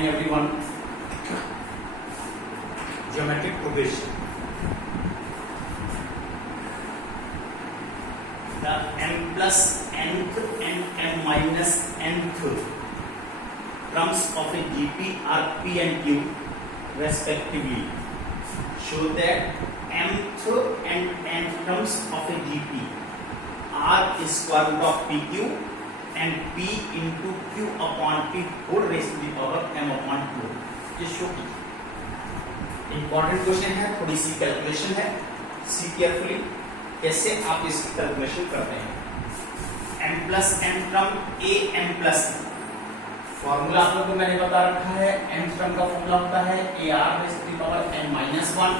morning everyone. Geometric progression. The m plus nth and m minus nth terms of a GP are P and Q respectively. Show that mth and nth terms of a GP are square root of PQ and P into Q upon P whole raised to the power m upon 2. ये show की important question है, थोड़ी सी calculation है, see carefully कैसे आप इसकी calculation करते हैं। m plus n term a m plus formula आप लोगों को मैंने बता रखा है। m टर्म का फॉर्मूला होता है a r raise to the power n minus 1।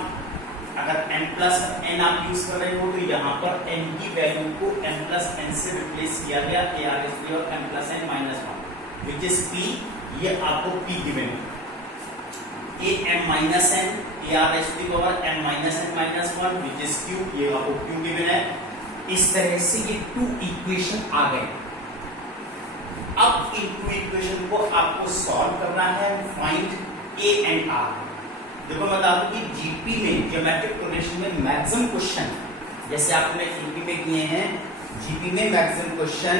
अगर m प्लस n आप यूज कर रहे हो तो यहाँ पर n की वैल्यू को m प्लस n से रिप्लेस किया गया a r raise to the power m plus n minus 1 which is p। ये आपको p गिवन है। a m minus n a r raise to the power m minus n minus 1 which is q। ये आपको q given है। इस तरह से ये टू इक्वेशन आ गए। अब इन टू इक्वेशन को आपको सॉल्व करना है। Find a and r। देखो मैं बता दूं कि जीपी में ज्योमेट्रिक प्रोग्रेशन में मैक्सिमम क्वेश्चन जैसे आपने यूपी में किए हैं, जीपी में मैक्सिमम क्वेश्चन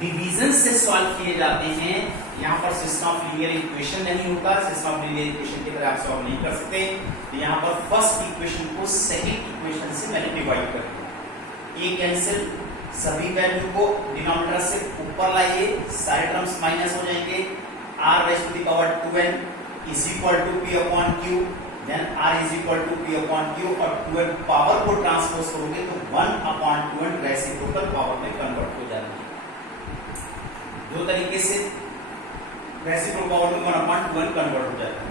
डिवीजन से सॉल्व किए जाते हैं। यहाँ पर सिस्टम ऑफ लीनियर इक्वेशन नहीं होगा, सिस्टम ऑफ लीनियर इक्वेशन की तरह आप सॉल्व नहीं कर सकते। तो यहाँ पर फर्स्ट इक्वेशन को सेकंड इक्वेशन से मैंने डिवाइड कर दिया। ये कैंसिल, सभी वैल्यू को डिनोमिनेटर से ऊपर लाइए, सारे टर्म्स माइनस हो जाएंगे। r raise to the power 2n is equal to p upon q, then r is equal to p upon q और 2n पावर को ट्रांसपोज करोगे तो 1 upon 2n रेसिप्रोकल पावर में कन्वर्ट हो जाएगा। दो तरीके से रेसिप्रोकल पावर में 1 upon 2n कन्वर्ट हो जाएगा।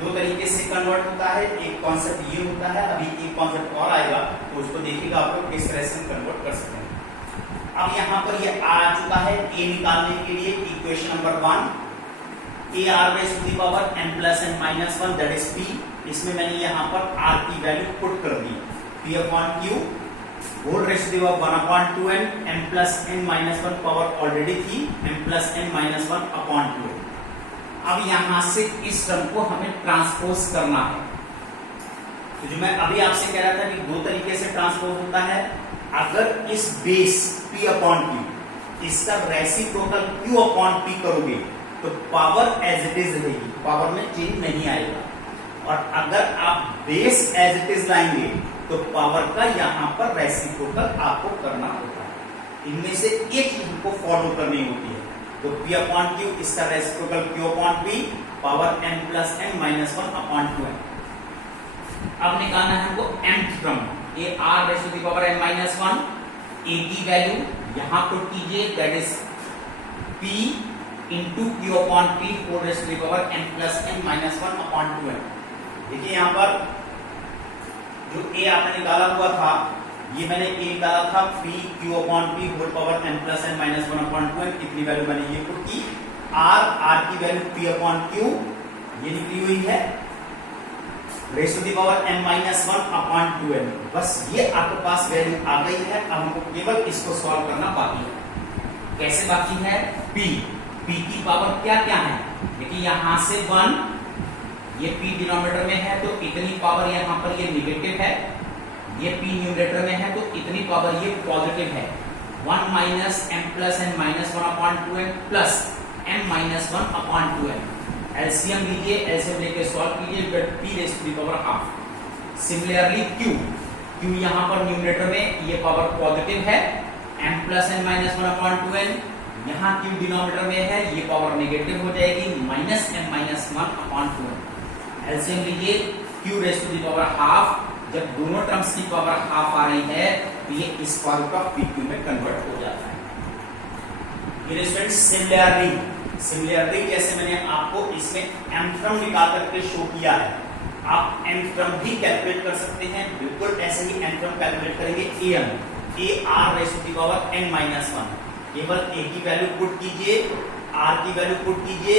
दो तरीके से कन्वर्ट होता है। एक कॉन्सेप्ट ये होता है, अभी एक कॉन्सेप्ट और आएगा तो उसको देखिएगा आप लोग किस तरह से कन्वर्ट कर सकते हैं। अब यहाँ पर ये आ चुका है a निकालने के लिए equation number 1 a r raise to the power m plus n minus 1 that is p। इसमें मैंने यहाँ पर r की वैल्यू पुट कर दी p upon q whole raise to the power 1 upon 2n m plus n minus 1 power already थी m plus n minus 1 upon 2। अब यहाँ से इस टर्म को हमें ट्रांसपोज करना है। तो जो मैं अभी आपसे कह रहा था कि दो तरीके से ट्रांसपोज होता है। अगर इस बेस p अपॉन q इसका रेसिप्रोकल q अपॉन p करोगे तो पावर एज इट इज रहेगी, पावर में चेंज नहीं आएगा। और अगर आप बेस एज इट इज लाएंगे तो पावर का यहाँ पर रेसिप्रोकल आपको करना होता है। इनमें से एक चीज को फॉलो करनी होती है। तो p अपॉन q इसका reciprocal q upon p power n plus n minus 1 upon 2n। अब निकालना है हमको mth term a r raise to the power n minus 1। a की वैल्यू यहाँ पुट कीजिए that is p into q upon p four raise to the power n plus n minus 1 upon 2n। देखिए यहाँ पर जो a आपने निकाला हुआ था, ये मैंने a निकाला था p q upon p whole power n plus n minus 1 upon 2n। कितनी वैल्यू मैंने ये पुट की, r की वैल्यू p अपॉन q ये निकली हुई है raise to the power n minus 1 upon 2n। बस ये आपके पास वैल्यू आ गई है। अब हमको केवल इसको सॉल्व करना बाकी है। कैसे बाकी है, p की पावर क्या क्या है, देखिए यहाँ से 1, ये p डिनोमिनेटर में है तो इतनी पावर यहाँ पर ये निगेटिव है। ये p न्यूमरेटर में है तो इतनी पावर ये पॉजिटिव है। 1 minus m plus n minus 1 upon 2n plus m minus 1 upon 2n। LCM लीजिए, एलसीएम लेके सॉल्व कीजिए, get p raise to the power half. Similarly q यहाँ पर न्यूमरेटर में ये पावर पॉजिटिव है m plus n minus 1 upon 2n। यहाँ q denominator में है, ये पावर नेगेटिव हो जाएगी minus m minus 1 upon 2n। LCM लीजिए, q raise to the power half. जब दोनों टर्म्स की पावर हाफ आ रही है तो ये स्क्वायर रूट ऑफ pq में कन्वर्ट हो जाता है। सिमिलरली जैसे मैंने आपको इसमें m टर्म निकाल करके शो किया है, आप m टर्म भी कैलकुलेट कर सकते हैं। बिल्कुल ऐसे ही m टर्म कैलकुलेट करेंगे। am a r raise to the power n minus 1। केवल a की वैल्यू पुट कीजिए, r की वैल्यू पुट कीजिए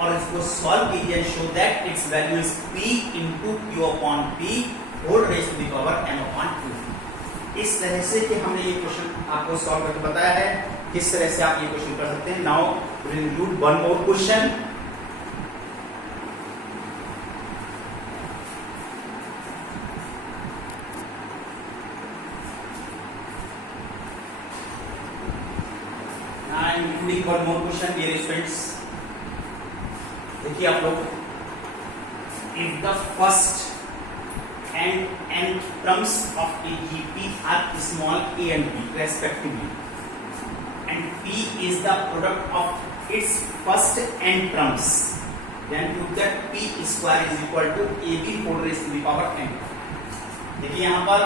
और इसको सॉल्व कीजिए। Show that its value is p into q upon p whole raise to the power n upon 2। इस तरह से कि हमने ये क्वेश्चन आपको सॉल्व करके बताया है, किस तरह से आप ये क्वेश्चन कर सकते हैं। Now we will include one more question. am including one more question, dear students. देखिए आप लोग, if the first and nth terms of a GP are small a and b respectively, and p is the product of its first n terms, then prove that p square is equal to ab whole raised to the power n. देखिए यहाँ पर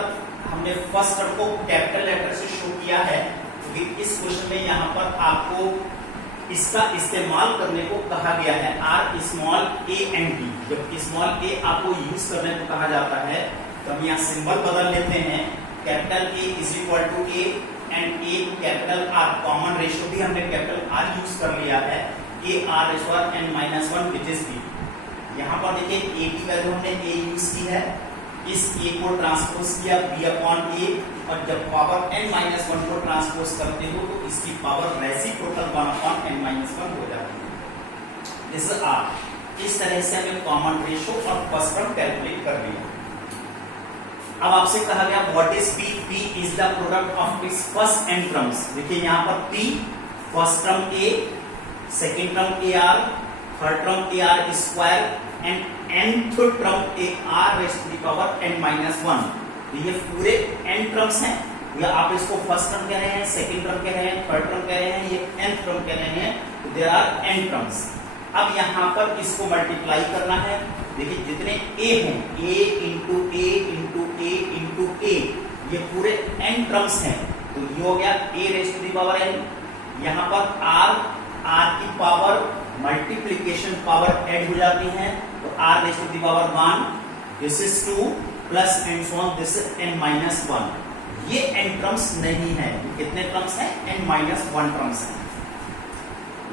हमने first term को capital letter से show किया है, क्योंकि इस क्वेश्चन में यहाँ पर आपको इसका इस्तेमाल करने को कहा गया है, are small a and b. जब स्मॉल ए आपको यूज करने को कहा जाता है तो हम यहाँ सिंबल बदल लेते हैं, capital A is equal to a and a capital R, common ratio भी हमने कैपिटल आर यूज कर लिया है, a r square n minus one which is b. यहाँ पर देखिए ए की वैल्यू हमने ए यूज की है, इस ए को ट्रांसपोज किया b अपॉन ए, और जब पावर n माइनस वन को ट्रांसपोज करते हो तो इसकी power reciprocal 1 upon n minus one हो जाती है। This is r। इस तरह से हमें कॉमन रेशियो और फर्स्ट टर्म कैलकुलेट कर लिया। अब आपसे कहा गया what is p? p is the product of its first n terms. देखिए यहाँ पर p first term a, second term a r, third term a r square and nth term a r raise to the power n minus one. ये पूरे n terms हैं, या आप इसको first term कह रहे हैं, सेकंड टर्म कह रहे हैं, थर्ड टर्म कह रहे हैं, ये nth टर्म कह रहे हैं, तो देयर आर n टर्म्स। अब यहाँ पर इसको मल्टीप्लाई करना है। देखिए जितने a हों, a into a into a into a, ये पूरे n टर्म्स हैं, तो ये हो गया a raise to the power n। यहाँ पर r की पावर मल्टीप्लीकेशन पावर ऐड हो जाती है, तो r raise to the power 1, this is 2 plus and so on, this is n minus 1। ये n टर्म्स नहीं है, कितने टर्म्स हैं? n माइनस 1 टर्म्स हैं।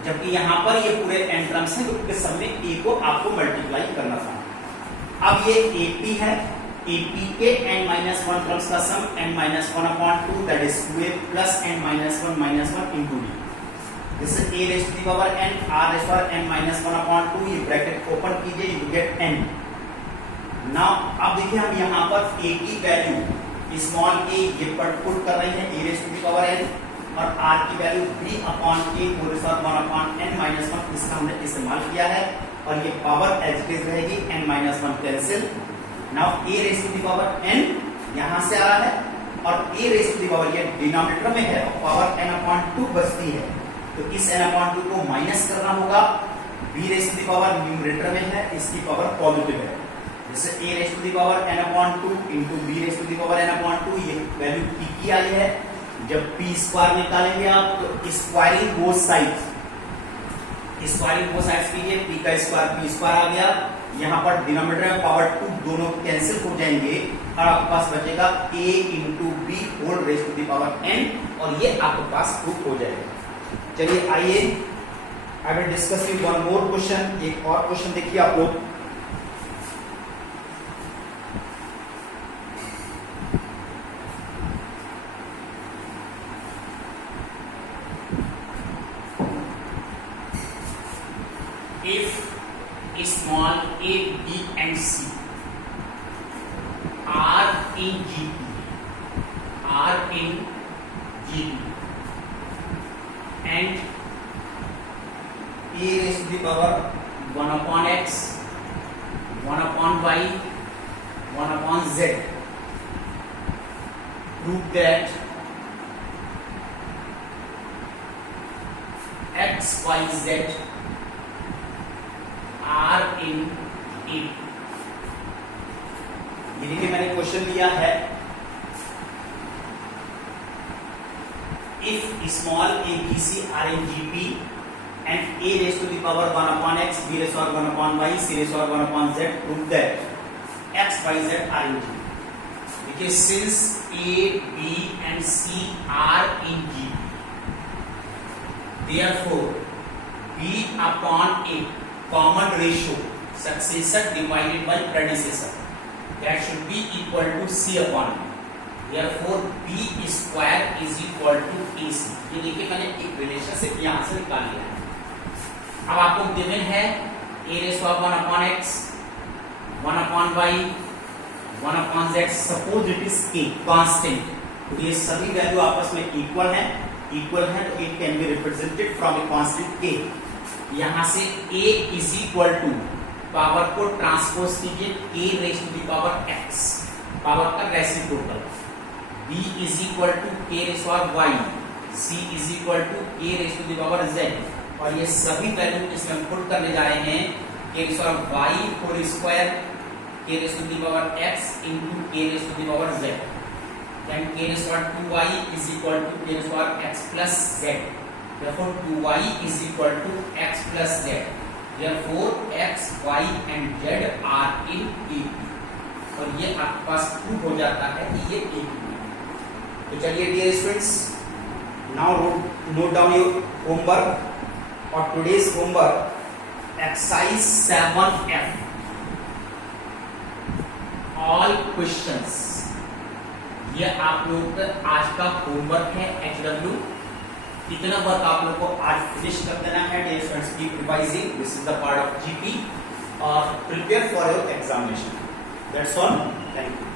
जबकि यहाँ पर ये पूरे n टर्म्स हैं, क्योंकि सब में a को आपको मल्टीप्लाई करना था। अब ये ap है, ap के n माइनस 1 टर्म्स का सम n minus 1 upon 2 that is 2a plus n minus 1 into d। This is a raised to the power n, r raised to the power n minus 1 upon 2, ये bracket open कीजिए, you get n। Now अब देखिए हम यहाँ पर a की value small a ये put कर रहे हैं, a raised to the power n, और r की वैल्यू b अपॉन a whole raise to 1 upon n minus 1, इसका हमने इस्तेमाल किया है, और ये पावर एज इट इज रहेगी, n minus 1 cancel. Now a raised to the power n यहाँ से आ रहा है, और a raised to the power ये डिनोमिनेटर में है, और पावर n अपॉन 2 बचती है, तो इस n अपॉन 2 को माइनस करना होगा। b raise to the power numerator में है, इसकी पावर पॉजिटिव है, जैसे a raise to the power n upon 2 into b raise to the power n upon 2, ये वैल्यू p की आई है। जब p स्क्वायर निकालेंगे आप तो स्क्वायरिंग बोथ साइड्स, कीजिए, p का स्क्वायर p स्क्वायर आ गया, यहाँ पर डिनोमिनेटर में पावर 2 दोनों कैंसिल हो जाएंगे, और आपके पास बचेगा a into b whole raise to the power n, और ये आपके पास प्रूफ हो जाएगा। चलिए आइए I will discuss you one more question. एक और क्वेश्चन देखिए आप लोग, if small a b and c are in GP and a raised to the power 1 upon x, 1 upon y, 1 upon z, prove that x, y, z are in A। ये देखिए मैंने question दिया है, if small a b c are in GP and a raised to the power 1 upon x, b raised to the power 1 upon y, c raised to the power 1 upon z, prove that x, y, z are in GP। देखिए since a, b and c are in GP, therefore b upon a common ratio successor divided by predecessor, that should be equal to c upon b। Therefore b square is equal to ac। ये देखिए मैंने एक relationship यहाँ से निकाल लिया है। अब आपको गिवन है a raised to 1 upon x, 1 upon y, 1 upon z, suppose it is k constant, तो ये सभी वैल्यू आपस में इक्वल हैं, इक्वल है तो it can be represented from a constant k। यहां से a is equal to power को ट्रांसपोज कीजिए k raise to the power x, power का reciprocal. b is equal to k raise to y, c is equal to k raise to the power z, और ये सभी value इसमें हम put करने जा रहे हैं k raise to y whole square k raise to the power x into k raise to the power z। then k raised to 2y is equal to k raised to x plus z, therefore 2y is equal to x plus z, therefore x, y and z are in AP, और ये आपके पास prove हो जाता है कि ये AP है। तो चलिए dear students, now note down your homework, और today's homework exercise 7F, all questions. ये आप लोग का आज का होमवर्क है HW। इतना वर्क आप लोग को आज फिनिश कर देना है। Dear students, keep revising, this is the part of GP, और prepare for your examination. That's all, thank you.